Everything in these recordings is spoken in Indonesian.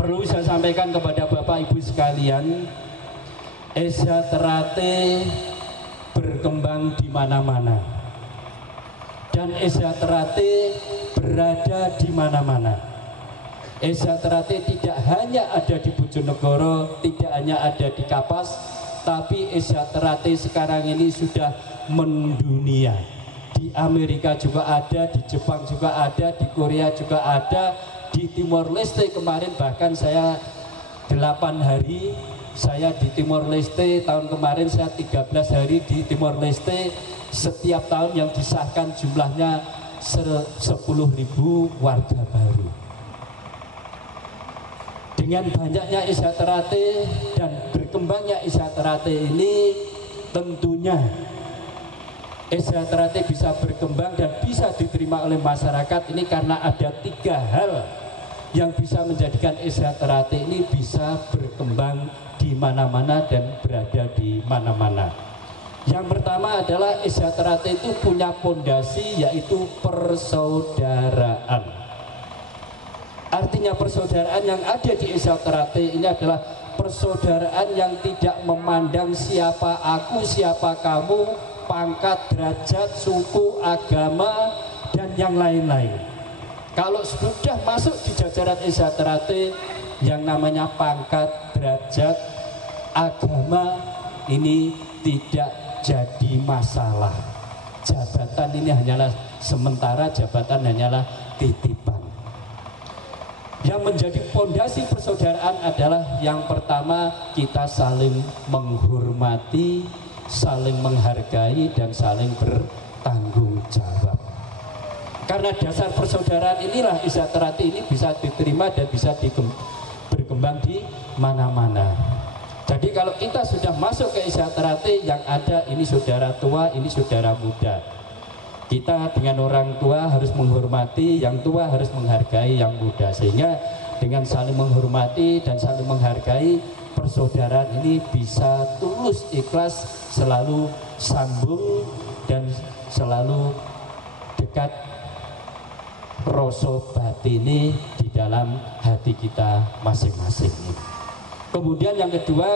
Perlu saya sampaikan kepada Bapak Ibu sekalian, Esiaterate berkembang di mana-mana dan Esiaterate berada di mana-mana. Esiaterate tidak hanya ada di Bojonegoro, tidak hanya ada di Kapas, tapi Esiaterate sekarang ini sudah mendunia. Di Amerika juga ada, di Jepang juga ada, di Korea juga ada, di Timor Leste kemarin bahkan saya 8 hari saya di Timor Leste, tahun kemarin saya 13 hari di Timor Leste. Setiap tahun yang disahkan jumlahnya 10.000 warga baru. Dengan banyaknya Esiaterate dan berkembangnya Esiaterate ini, tentunya Esiaterate bisa berkembang dan bisa diterima oleh masyarakat ini karena ada 3 hal yang bisa menjadikan Esiaterate ini bisa berkembang di mana-mana dan berada di mana-mana. Yang pertama adalah Esiaterate itu punya fondasi, yaitu persaudaraan. Artinya persaudaraan yang ada di Esiaterate ini adalah persaudaraan yang tidak memandang siapa aku, siapa kamu, pangkat, derajat, suku, agama, dan yang lain-lain. Kalau sudah masuk di jajaran Esiaterate, yang namanya pangkat, derajat, agama ini tidak jadi masalah. Jabatan ini hanyalah sementara, jabatan hanyalah titipan. Yang menjadi fondasi persaudaraan adalah yang pertama, kita saling menghormati, saling menghargai, dan saling bertanggung jawab. Karena dasar persaudaraan inilah Esiaterate ini bisa diterima dan bisa berkembang di mana-mana. Jadi kalau kita sudah masuk ke Esiaterate, yang ada ini saudara tua, ini saudara muda. Kita dengan orang tua harus menghormati, yang tua harus menghargai yang muda. Sehingga dengan saling menghormati dan saling menghargai, persaudaraan ini bisa tulus, ikhlas, selalu sambung dan selalu dekat rasa batini di dalam hati kita masing-masing. Kemudian yang kedua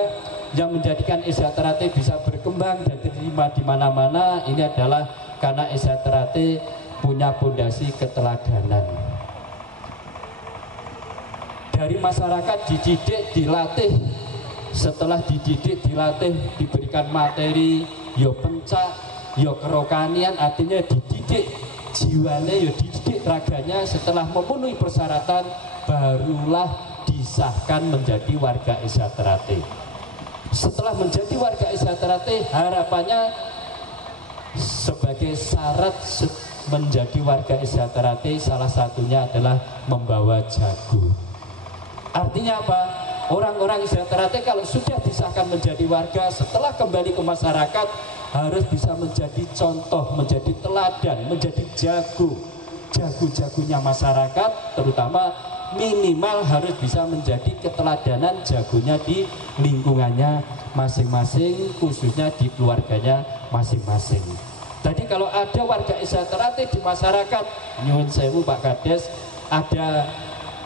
yang menjadikan Esiaterate bisa berkembang dan diterima di mana-mana, ini adalah karena Esiaterate punya fondasi keteladanan. Dari masyarakat dididik, dilatih, setelah dididik, dilatih, diberikan materi, yo pencak, yo kerokanian, artinya dididik jiwanya, yo dididik raganya. Setelah memenuhi persyaratan, barulah disahkan menjadi warga Esiaterate. Setelah menjadi warga Esiaterate, harapannya sebagai syarat menjadi warga Esiaterate, salah satunya adalah membawa jago. Artinya apa? Orang-orang Esiaterate kalau sudah disahkan menjadi warga, setelah kembali ke masyarakat harus bisa menjadi contoh, menjadi teladan, menjadi jago-jagonya masyarakat, terutama minimal harus bisa menjadi keteladanan jagonya di lingkungannya masing-masing, khususnya di keluarganya masing-masing. Jadi kalau ada warga Esiaterate di masyarakat, nyuwun sewu Pak Kades, ada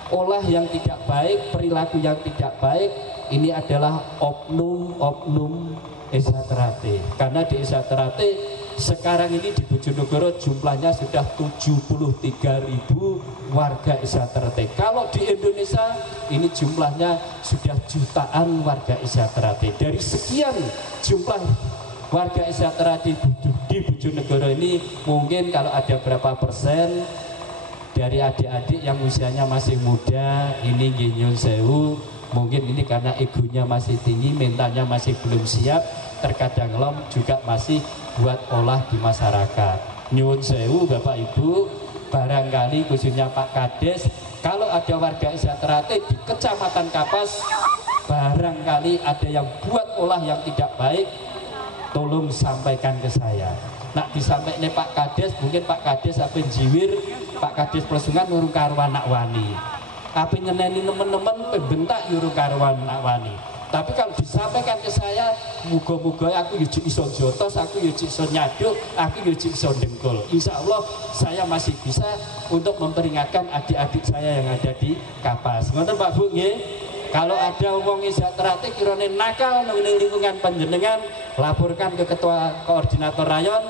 olah yang tidak baik, perilaku yang tidak baik, ini adalah oknum-oknum Esiaterate. Karena di Esiaterate sekarang ini di Bojonegoro jumlahnya sudah 73.000 warga Esiaterate. Kalau di Indonesia ini jumlahnya sudah jutaan warga Esiaterate. Dari sekian jumlah warga Esiaterate di Bojonegoro ini, mungkin kalau ada berapa persen dari adik-adik yang usianya masih muda, ini nyuwun sewu, mungkin ini karena egonya masih tinggi, mentalnya masih belum siap, terkadang lom juga masih buat olah di masyarakat. Nyuwun sewu Bapak Ibu, barangkali khususnya Pak Kades, kalau ada warga Esiaterate di Kecamatan Kapas, barangkali ada yang buat olah yang tidak baik, tolong sampaikan ke saya. Nak disampaikan Pak Kades, mungkin Pak Kades apa jiwir, Pak Kades Plesungan nurung karuan nak wani. Apa nyeneni nemen-nemen pembentak yurung karuan nak wani. Tapi kalau disampaikan ke saya, muga-muga aku yuji iso jotos, aku yuji iso nyaduk, aku yuji iso dengkul. Insya Allah saya masih bisa untuk memperingatkan adik-adik saya yang ada di Kapas. Ngoten Pak Bu nggih. Kalau ada wong isak terate kirane nakal nang lingkungan panjenengan, laporkan ke ketua koordinator rayon.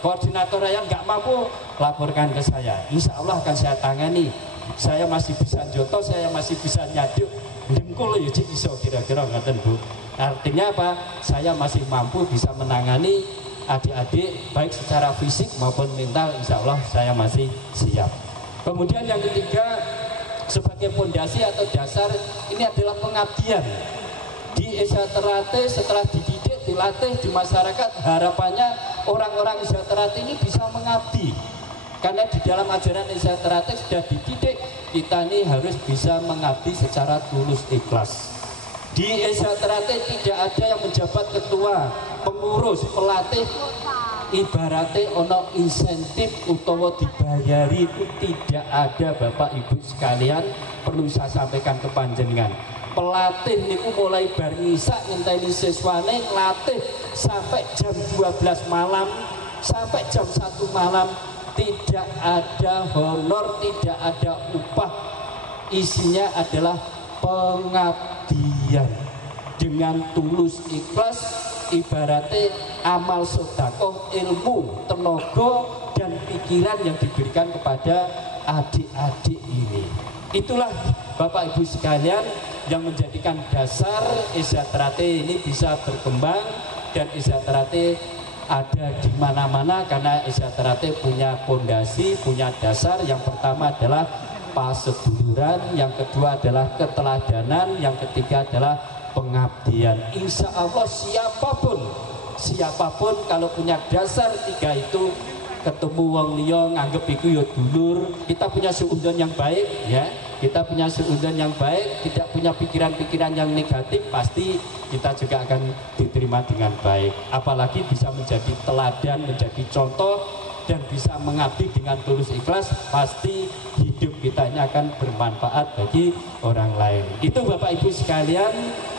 Koordinator rayon nggak mampu, laporkan ke saya. Insya Allah akan saya tangani. Saya masih bisa jotos, saya masih bisa nyaduk, dengkul ya iso kira-kira ngaten Bu. Artinya apa? Saya masih mampu bisa menangani adik-adik baik secara fisik maupun mental. Insya Allah saya masih siap. Kemudian yang ketiga, sebagai fondasi atau dasar, ini adalah pengabdian. Di Esa Terate setelah dididik, dilatih di masyarakat, harapannya orang-orang Esa Terate ini bisa mengabdi. Karena di dalam ajaran Esa Terate sudah dididik, kita ini harus bisa mengabdi secara tulus ikhlas. Di Esa Terate tidak ada yang menjabat ketua, pengurus, pelatih, ibaratnya ono insentif utawa dibayari, itu tidak ada Bapak Ibu sekalian. Perlu saya sampaikan ke panjenengan, pelatih niku mulai bar ngisak ngenteni siswane latih sampai jam 12 malam sampai jam 1 malam, tidak ada honor, tidak ada upah, isinya adalah pengabdian dengan tulus ikhlas. Ibaratnya amal sedekah, ilmu, tenaga dan pikiran yang diberikan kepada adik-adik ini. Itulah Bapak Ibu sekalian yang menjadikan dasar Esa Terate ini bisa berkembang, dan Esa Terate ada di mana-mana karena Esa Terate punya fondasi, punya dasar. Yang pertama adalah paseduluran, yang kedua adalah keteladanan, yang ketiga adalah pengabdian. Insya Allah siapapun kalau punya dasar tiga itu, ketemu wong liya nganggep iku ya dulur, kita punya suudzon yang baik ya, kita punya suudzon yang baik, tidak punya pikiran-pikiran yang negatif, pasti kita juga akan diterima dengan baik. Apalagi bisa menjadi teladan, menjadi contoh, dan bisa mengabdi dengan tulus ikhlas, pasti hidup kita ini akan bermanfaat bagi orang lain. Itu Bapak Ibu sekalian.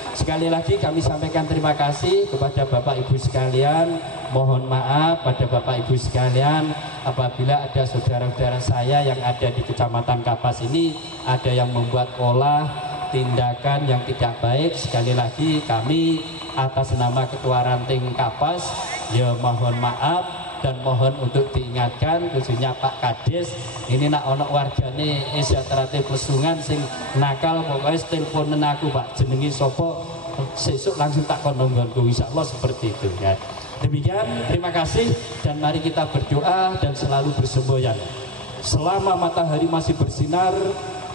Sekali lagi kami sampaikan terima kasih kepada Bapak Ibu sekalian. Mohon maaf pada Bapak Ibu sekalian apabila ada saudara-saudara saya yang ada di Kecamatan Kapas ini ada yang membuat pola tindakan yang tidak baik. Sekali lagi kami atas nama Ketua Ranting Kapas ya mohon maaf, dan mohon untuk diingatkan khususnya Pak Kades, ini nak ono wargane Esa Terate Plesungan sing nakal, pokoknya teleponen aku Pak jenengi sopo, sesuk langsung tak kononggonku, insyaallah seperti itu ya. Demikian, terima kasih, dan mari kita berdoa dan selalu bersemboyan selama matahari masih bersinar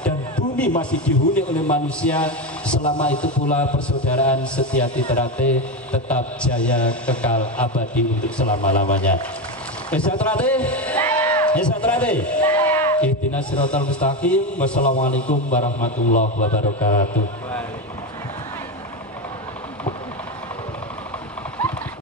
dan bumi masih dihuni oleh manusia, selama itu pula persaudaraan Setiati Terate tetap jaya kekal abadi untuk selama-lamanya. Esa Terate, Esa Terate, ihdinas siratal mustaqim. Wassalamualaikum warahmatullahi wabarakatuh.